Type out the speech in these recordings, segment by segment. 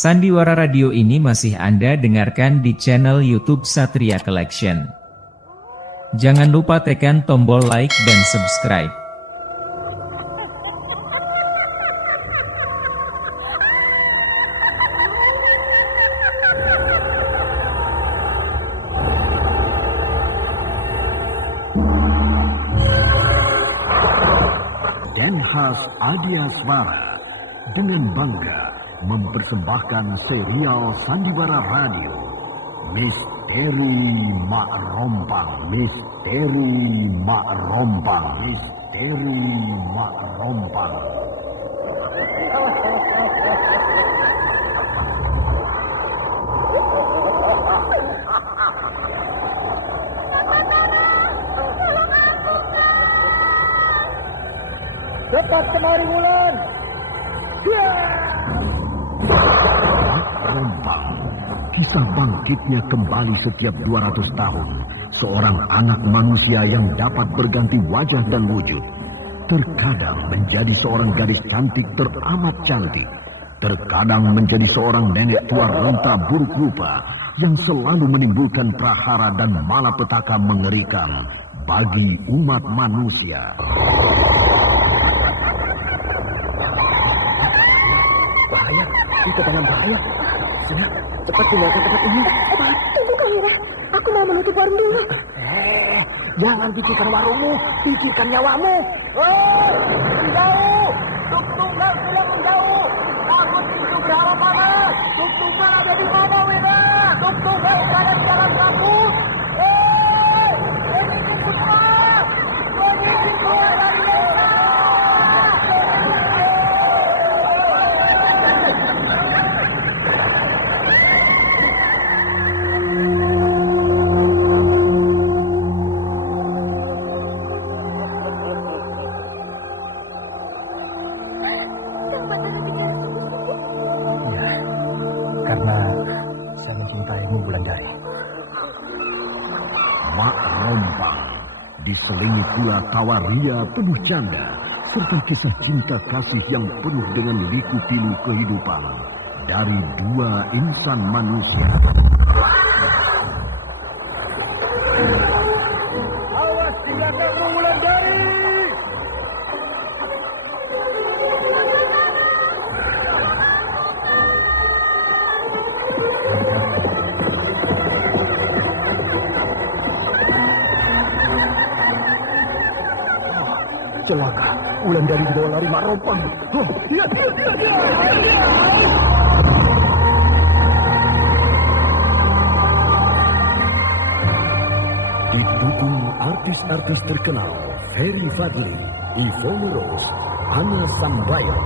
Sandiwara Radio ini masih Anda dengarkan di channel YouTube Satria Collection. Jangan lupa tekan tombol like dan subscribe. Denhas Adiaswara dengan bangga mempersembahkan serial Sandiwara Radio Misteri Mak Rompang, Misteri Mak Rompang, Misteri Mak Rompang. Cepat kemari Wulan. Mak Rompang, kisah bangkitnya kembali setiap 200 tahun. Seorang anak manusia yang dapat berganti wajah dan wujud. Terkadang menjadi seorang gadis cantik teramat cantik. Terkadang menjadi seorang nenek tua renta buruk rupa yang selalu menimbulkan prahara dan malapetaka mengerikan bagi umat manusia. Bahaya, kita dalam bahaya. Sudah, cepat tinggalkan tempat ini. Tunggu Kamira, aku mau menutup warung dulu. Jangan pikirkan warungmu, pikirkan nyawamu. Oh, menjauh. Tuk-tukang sudah menjauh. Aku pintu berapa panas. Tuk-tukang ada di mana, Wira? Tuk-tukang ada di jalan kabut. Ini cepat. Ini keluar dari desa. Karena saya mencintaimu, Wulandari. Mak Rompang diselingi pula tawa ria penuh canda serta kisah cinta kasih yang penuh dengan liku-pilu kehidupan dari dua insan manusia. Awas di belakangmu, Wulandari. Celaka, Wulandari dibawa lari Mak Rompang. Dia. Didukung artis-artis terkenal Ferry Fadli, Ivone Rose, Anna Sambayan,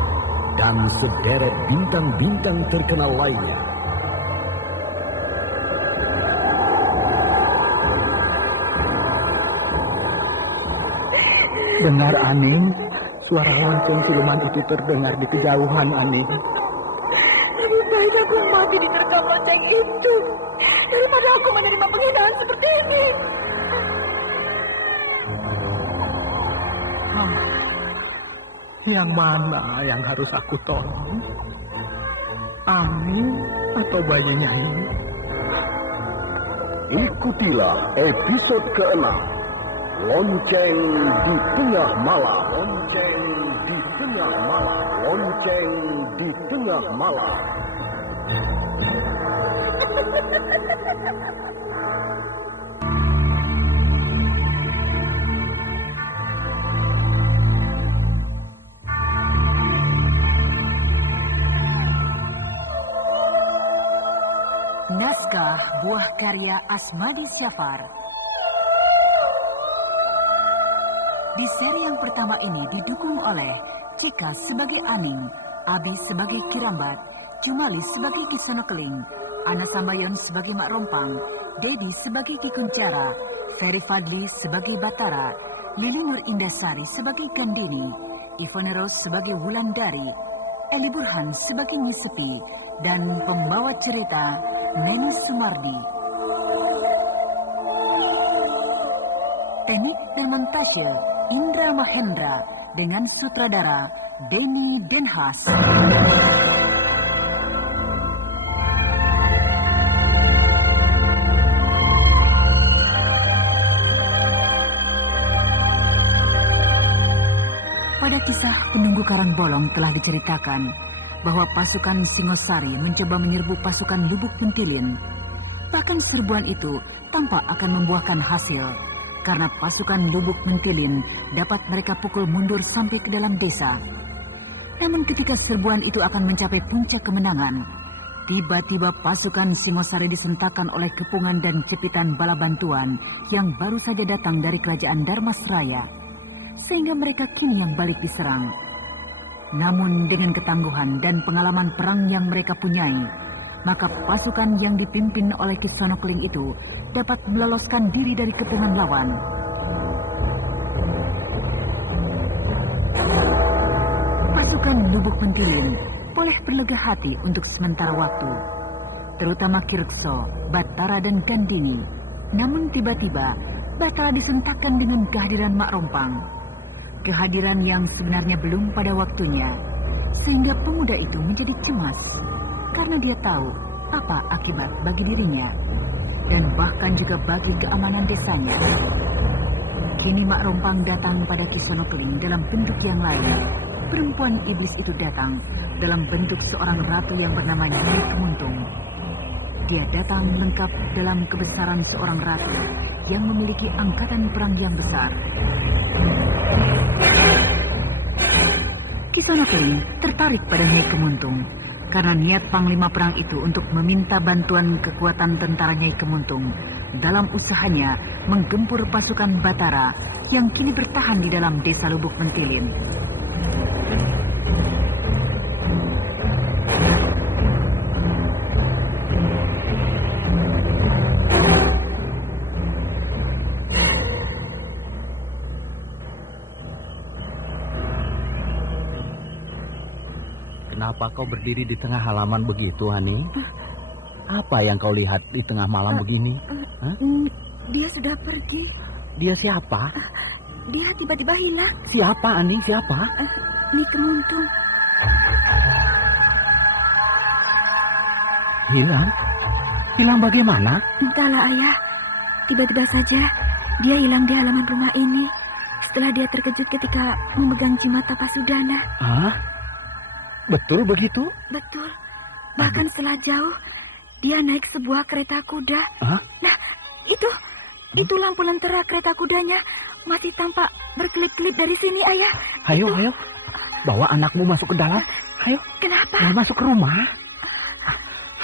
dan sederet bintang-bintang terkenal lainnya. Dengar, Aning, suara lonceng siluman itu terdengar di kejauhan, Aning. Lebih baik aku mati di neraka lonceng itu daripada aku menerima penghinaan seperti ini. Yang mana yang harus aku tolong? Aning atau bayinya ini? Ikutilah episode ke-6, Lonceng di Tengah Malam. Lonceng di Tengah Malam. Lonceng di Tengah Malam. Naskah buah karya Asmadi Syafar. Di seri yang pertama ini didukung oleh Cika sebagai Aning, Abi sebagai Kirambat, Jumali sebagai Kisonokeling, Ana Sambayon sebagai Mak Rompang, Dedi sebagai Ki Kuncara, Ferry Fadli sebagai Batara, Lili Nur Indasari sebagai Gandini, Ivone Rose sebagai Wulandari, Eli Burhan sebagai Nyisepi, dan pembawa cerita Neni Sumardi. Teknik dan montase Indra Mahendra dengan sutradara Denny Denhas. penunggu Karangbolong telah diceritakan bahwa pasukan Singosari mencoba menyerbu pasukan Lubuk Mentilin. Bahkan serbuan itu tampak akan membuahkan hasil, karena pasukan Lubuk Mentilin dapat mereka pukul mundur sampai ke dalam desa. Namun ketika serbuan itu akan mencapai puncak kemenangan, tiba-tiba pasukan Singosari disentakkan oleh kepungan dan jepitan bala bantuan yang baru saja datang dari kerajaan Darmasraya, sehingga mereka kini yang balik diserang. Namun dengan ketangguhan dan pengalaman perang yang mereka punyai, maka pasukan yang dipimpin oleh Ki Sonokling itu dapat meloloskan diri dari kepungan lawan. Pasukan Lubuk Mentilin boleh berlega hati untuk sementara waktu, terutama Kirkso, Batara dan Gandini. Namun tiba-tiba Batara disentakkan dengan kehadiran Mak Rompang. Kehadiran yang sebenarnya belum pada waktunya, sehingga pemuda itu menjadi cemas karena dia tahu apa akibat bagi dirinya dan bahkan juga bagi keamanan desanya. Kini Mak Rompang datang pada Ki Sonokling dalam bentuk yang lain. Perempuan iblis itu datang dalam bentuk seorang ratu yang bernama Nyai Kemuntung. Dia datang lengkap dalam kebesaran seorang ratu yang memiliki angkatan perang yang besar. Ki Sonokling tertarik pada Nyai Kemuntung karena niat Panglima Perang itu untuk meminta bantuan kekuatan tentara Nyai Kemuntung dalam usahanya menggempur pasukan Batara yang kini bertahan di dalam desa Lubuk Mentilin. Kenapa kau berdiri di tengah halaman begitu, Ani? Apa yang kau lihat di tengah malam begini? Dia sudah pergi. Dia siapa? Dia tiba-tiba hilang. Siapa, Ani? Siapa? Nyai Kemuntung. Hilang? Hilang bagaimana? Entahlah, Ayah. Tiba-tiba saja dia hilang di halaman rumah ini setelah dia terkejut ketika memegang Cimata Pasudana. Hah? Betul begitu? Betul. Bahkan setelah jauh, dia naik sebuah kereta kuda. Hah? Nah, itu lampu lentera kereta kudanya masih tampak berkelip-kelip dari sini, Ayah. Ayo. Bawa anakmu masuk ke dalam. Ayo. Kenapa? Masuk ke rumah.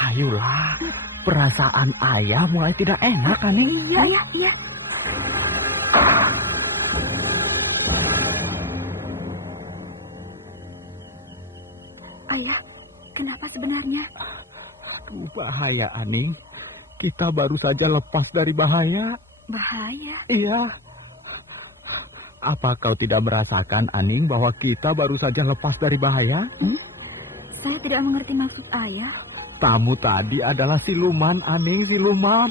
Ayolah. Perasaan ayah mulai tidak enak, Ani. Iya, Ayah, iya. Ayah, kenapa sebenarnya? Aduh, bahaya, Ani. Kita baru saja lepas dari bahaya. Bahaya? Iya. Apa kau tidak merasakan, Aning, bahwa kita baru saja lepas dari bahaya? Saya tidak mengerti maksud Ayah. Tamu tadi adalah siluman, Aning, siluman.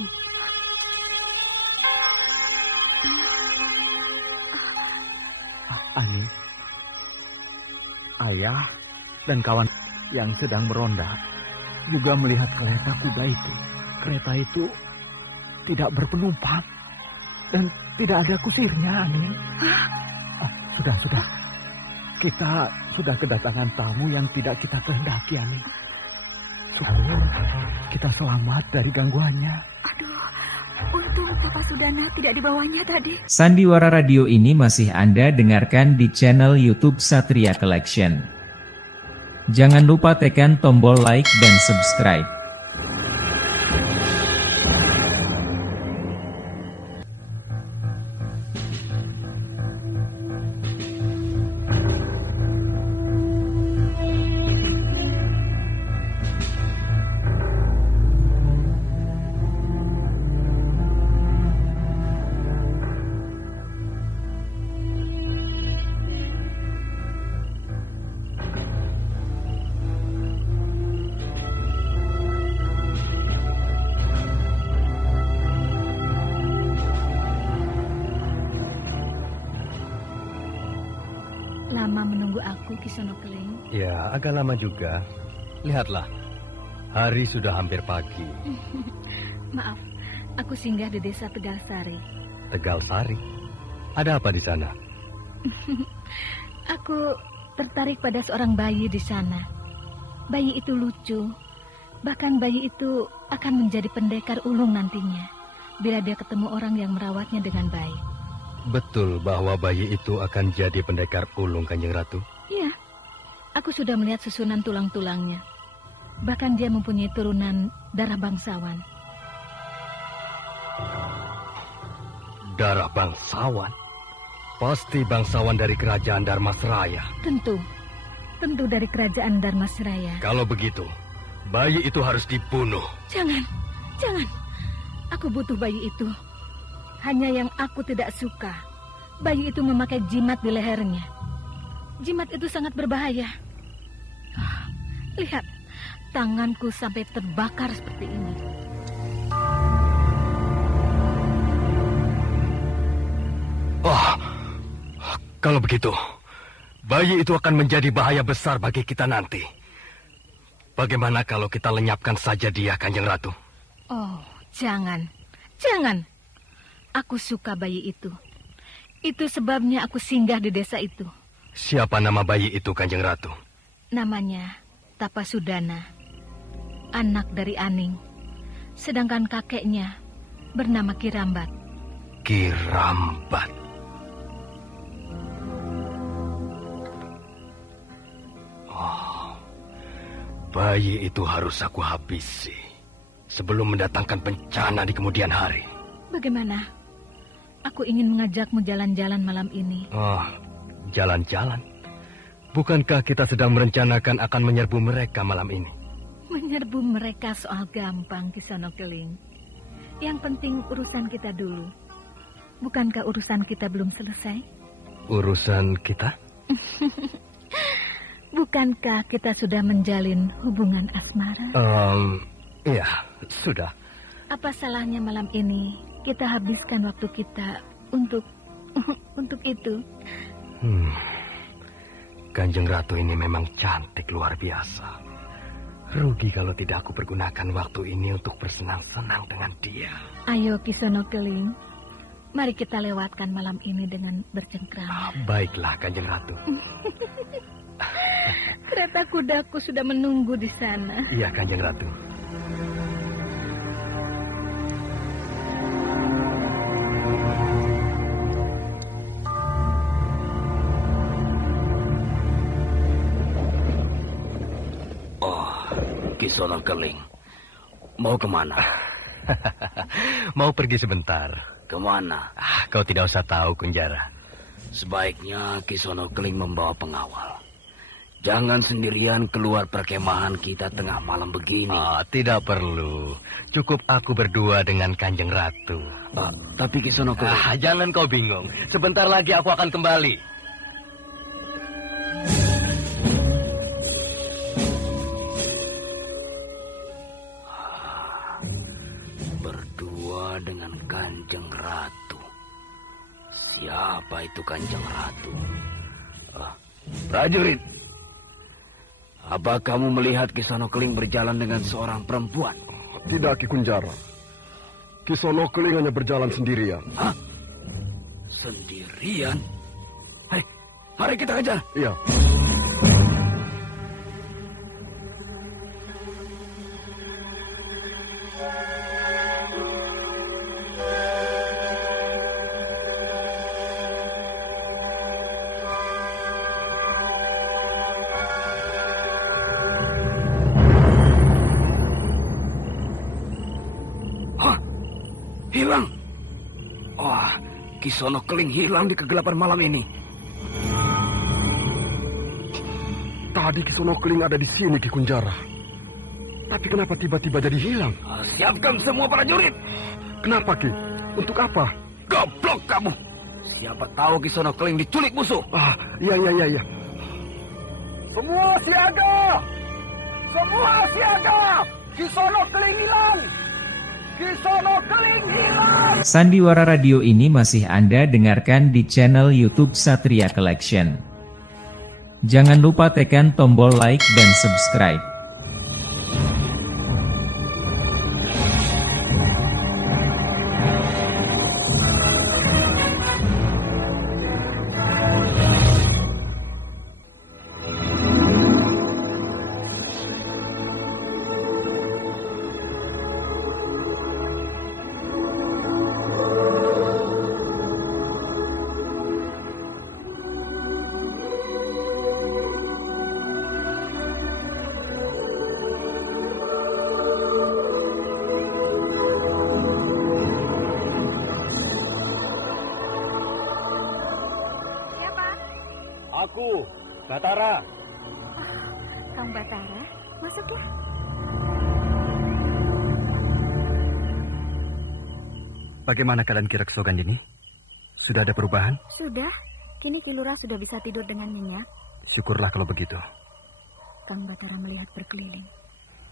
Aning, ayah dan kawan yang sedang meronda juga melihat kereta kuda itu. Kereta itu tidak berpenumpang dan tidak ada kusirnya, Aning. Sudah. Kita sudah kedatangan tamu yang tidak kita kehendaki, Aning. Syukur kita selamat dari gangguannya. Aduh, untung Tapasudana tidak dibawanya tadi. Sandiwara Radio ini masih Anda dengarkan di channel YouTube Satria Collection. Jangan lupa tekan tombol like dan subscribe. Lama menunggu aku, Ki Sonokling. Ya, agak lama juga. Lihatlah, hari sudah hampir pagi. Maaf, aku singgah di desa Tegalsari. Tegalsari? Ada apa di sana? Aku tertarik pada seorang bayi di sana. Bayi itu lucu. Bahkan bayi itu akan menjadi pendekar ulung nantinya bila dia ketemu orang yang merawatnya dengan baik. Betul bahwa bayi itu akan jadi pendekar ulung, Kanjeng Ratu? Iya, aku sudah melihat susunan tulang-tulangnya. Bahkan dia mempunyai turunan darah bangsawan. Darah bangsawan? Pasti bangsawan dari kerajaan Dharmasraya. Tentu dari kerajaan Dharmasraya. Kalau begitu, bayi itu harus dibunuh. Jangan. Aku butuh bayi itu. Hanya yang aku tidak suka, bayi itu memakai jimat di lehernya. Jimat itu sangat berbahaya. Lihat, tanganku sampai terbakar seperti ini. Kalau begitu, bayi itu akan menjadi bahaya besar bagi kita nanti. Bagaimana kalau kita lenyapkan saja dia, Kanjeng Ratu? Oh, jangan. Aku suka bayi itu. Itu sebabnya aku singgah di desa itu. Siapa nama bayi itu, Kanjeng Ratu? Namanya Tapasudana, anak dari Aning. Sedangkan kakeknya bernama Kirambat. Kirambat. Bayi itu harus aku habisi sebelum mendatangkan bencana di kemudian hari. Bagaimana? Aku ingin mengajakmu jalan-jalan malam ini. Jalan-jalan? Bukankah kita sedang merencanakan akan menyerbu mereka malam ini? Menyerbu mereka soal gampang, Kisono Keling. Yang penting urusan kita dulu. Bukankah urusan kita belum selesai? Urusan kita? Bukankah kita sudah menjalin hubungan asmara? Iya, sudah. Apa salahnya malam ini kita habiskan waktu kita untuk itu? Kanjeng Ratu ini memang cantik luar biasa. Rugi kalau tidak aku pergunakan waktu ini untuk bersenang-senang dengan dia. Ayo Kisono Keling, mari kita lewatkan malam ini dengan bercengkrama. Baiklah, Kanjeng Ratu. Kereta kudaku sudah menunggu di sana. Iya, Kanjeng Ratu. Kisono Keling, mau kemana? Mau pergi sebentar. Kemana? Kau tidak usah tahu, Kunjara. Sebaiknya Kisono Keling membawa pengawal. Jangan sendirian keluar perkemahan kita tengah malam begini. Tidak perlu. Cukup aku berdua dengan Kanjeng Ratu. Tapi Kisono Keling... Jangan kau bingung. Sebentar lagi aku akan kembali. Berdua dengan Kanjeng Ratu. Siapa itu Kanjeng Ratu? Prajurit, apa kamu melihat Kisono Keling berjalan dengan seorang perempuan? Tidak, Ki Kunjara. Kisono Keling hanya berjalan sendirian. Hah? Sendirian? Hai, mari kita kejar. Iya. Hilang. Wah, Kisono Keling hilang di kegelapan malam ini. Tadi Kisono Keling ada di sini, Ki Kunjara. Tapi kenapa tiba-tiba jadi hilang? Siapkan semua prajurit. Kenapa, Ki? Untuk apa? Goblok kamu. Siapa tahu Kisono Keling diculik musuh. Iya. Semua siaga! Semua siaga! Kisono Keling hilang! Kisono Keling hilang! Sandiwara Radio ini masih Anda dengarkan di channel YouTube Satria Collection. Jangan lupa tekan tombol like dan subscribe. Batara. Kang Batara, masuk ya. Bagaimana keadaan Ki Rekso Gandini? Sudah ada perubahan? Sudah, kini Ki Lurah sudah bisa tidur dengan nyenyak. Syukurlah kalau begitu. Kang Batara melihat berkeliling.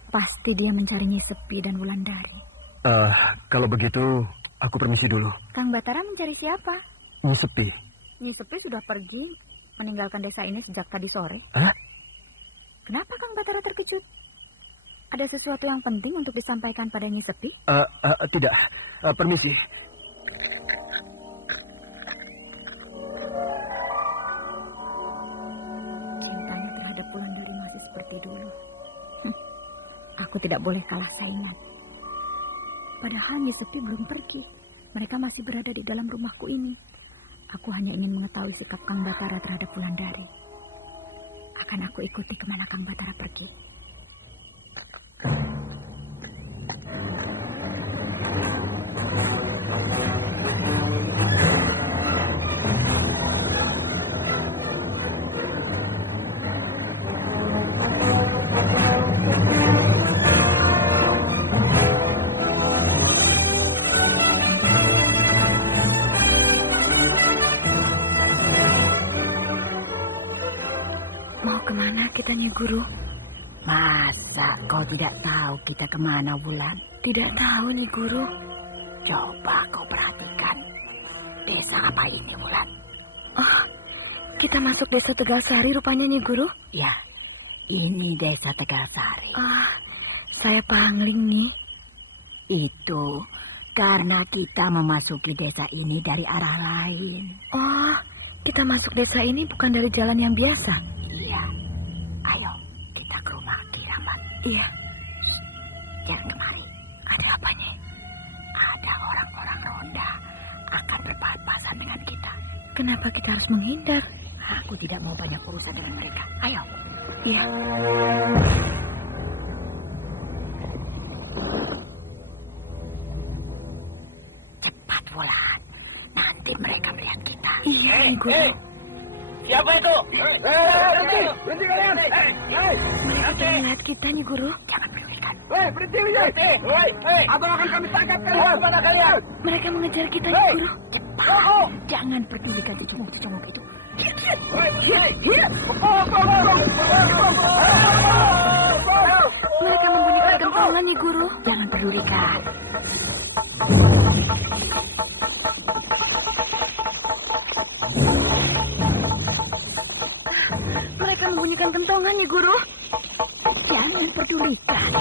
Pasti dia mencari Nyi Sepi dan Wulandari. Kalau begitu, aku permisi dulu. Kang Batara mencari siapa? Nyi Sepi. Nyi Sepi sudah pergi, meninggalkan desa ini sejak tadi sore. Hah? Kenapa Kang Batara terkejut? Ada sesuatu yang penting untuk disampaikan pada Nyi Sepi? Tidak. Permisi. Cintanya terhadap Wulandari masih seperti dulu. Aku tidak boleh kalah saingan. Padahal Nyi Sepi belum pergi. Mereka masih berada di dalam rumahku ini. Aku hanya ingin mengetahui sikap Kang Batara terhadap Wulandari. Akan aku ikuti kemana Kang Batara pergi. Mau kemana kita, Nyi Guru? Masa kau tidak tahu kita kemana, Wulan? Tidak tahu, Nyi Guru. Coba kau perhatikan. Desa apa ini, Wulan? Oh, kita masuk desa Tegalsari rupanya, Nyi Guru? Ya, ini desa Tegalsari. Saya pangling, Nyi. Itu karena kita memasuki desa ini dari arah lain. Oh, kita masuk desa ini bukan dari jalan yang biasa. Iya. Ayo, kita ke rumah Kiramat. Iya. Jangan kemari. Ada apa, Nyi? Ada orang-orang ronda akan berpapasan dengan kita. Kenapa kita harus menghindar? Aku tidak mau banyak urusan dengan mereka. Ayo. Iya. Cepat, Wulan. Nanti mereka melihat kita. Iya, Nyi Guru. Siapa itu? Berhenti! Berhenti kalian! Mereka jangan melihat kita, Nyi Guru. Jangan pedulikan. Berhenti! Berhenti! Atau akan kami tangkap kalian pada kalian! Mereka mengejar kita, Nyi Guru. Cepat. Jangan pedulikan cecunguk-cecunguk itu. Mereka membunyikan kentongan, Nyi Guru. Jangan pedulikan. Mereka membunyikan kentongan, Nyi Guru. Jangan pedulikan.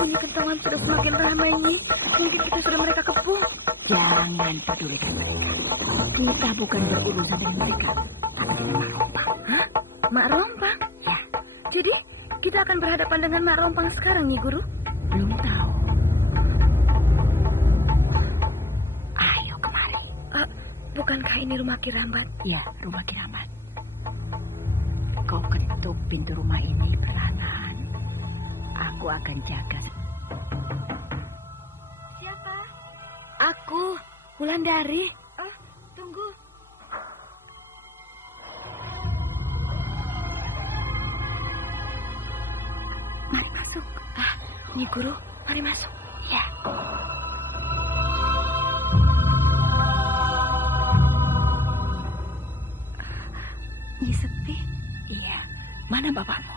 Bunyi kentongan sudah semakin ramai, Nyi. Mungkin kita sudah mereka kepung. Jangan pedulikan mereka. Kita bukan berurusan dengan mereka, tapi dengan Mak Rompang. Hah? Mak Rompang? Ya, Jadi, kita akan berhadapan dengan Mak Rompang sekarang, Nyi Guru? belum tahu. Ayo kemari. Bukankah ini rumah Kirambat? Ya, rumah Kiramat. Kau ketuk pintu rumah ini perlahan. Aku akan jaga. Siapa? Aku, Wulandari. Tunggu. Mari masuk. Nyi Guru, mari masuk. Ya. Nyi Sepi Iya. Mana bapakmu?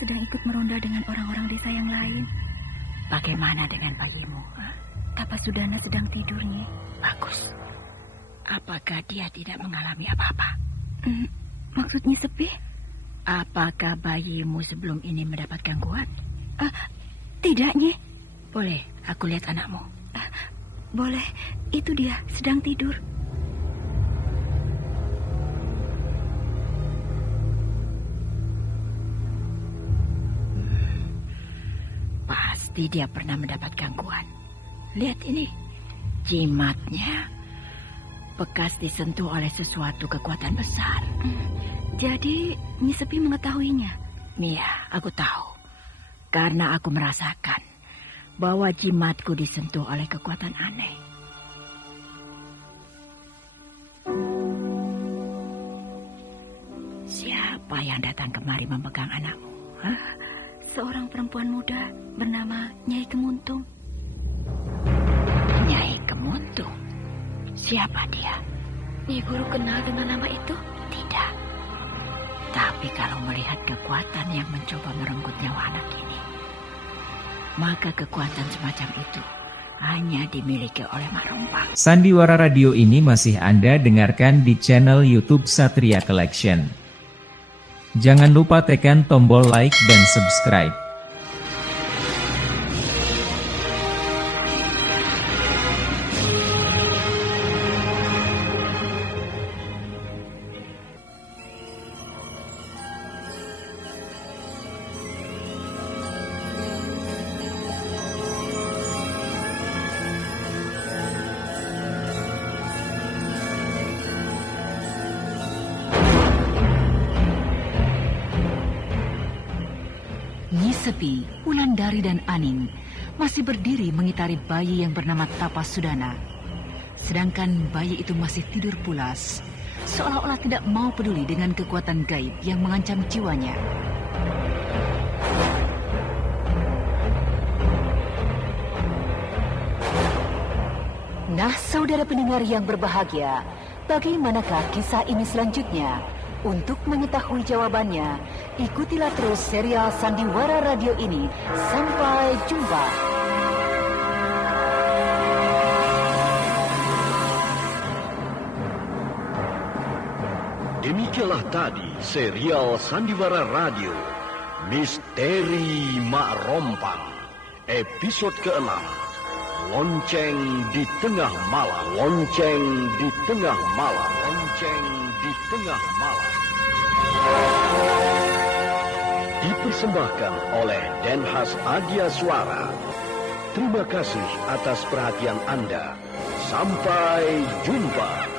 sedang ikut meronda dengan orang-orang desa yang lain. Bagaimana dengan bayimu? Tapasudana sedang tidur, Nyi. Bagus. Apakah dia tidak mengalami apa-apa? Maksud Nyi Sepi? Apakah bayimu sebelum ini mendapat gangguan? Tidak, Nyi. Boleh aku lihat anakmu? Boleh, itu dia sedang tidur. Pasti dia pernah mendapat gangguan. Lihat ini, jimatnya bekas disentuh oleh sesuatu kekuatan besar. Jadi, Nyi Sepi mengetahuinya? Iya, aku tahu. Karena aku merasakan bahwa jimatku disentuh oleh kekuatan aneh. Siapa yang datang kemari memegang anakmu? Hah? Seorang perempuan muda bernama Nyai Kemuntung. Nyai Kemuntung? Siapa dia? Nyi Guru kenal dengan nama itu? Tidak. Tapi kalau melihat kekuatan yang mencoba merenggut nyawa anak ini, maka kekuatan semacam itu hanya dimiliki oleh Mak Rompang. Sandiwara Radio ini masih Anda dengarkan di channel YouTube Satria Collection. Jangan lupa tekan tombol like dan subscribe. Nyi Sepi, Wulandari dan Aning masih berdiri mengitari bayi yang bernama Tapas Sudana. Sedangkan bayi itu masih tidur pulas, seolah-olah tidak mau peduli dengan kekuatan gaib yang mengancam jiwanya. Nah, saudara pendengar yang berbahagia, bagaimanakah kisah ini selanjutnya? Untuk mengetahui jawabannya, ikutilah terus serial Sandiwara Radio ini. Sampai jumpa. Demikianlah tadi serial Sandiwara Radio, Misteri Mak Rompang, episode ke-6, Lonceng di Tengah Malam. Lonceng di Tengah Malam. Lonceng di Tengah Malam. Dipersembahkan oleh Denhas Adia Suara. Terima kasih atas perhatian Anda. Sampai jumpa.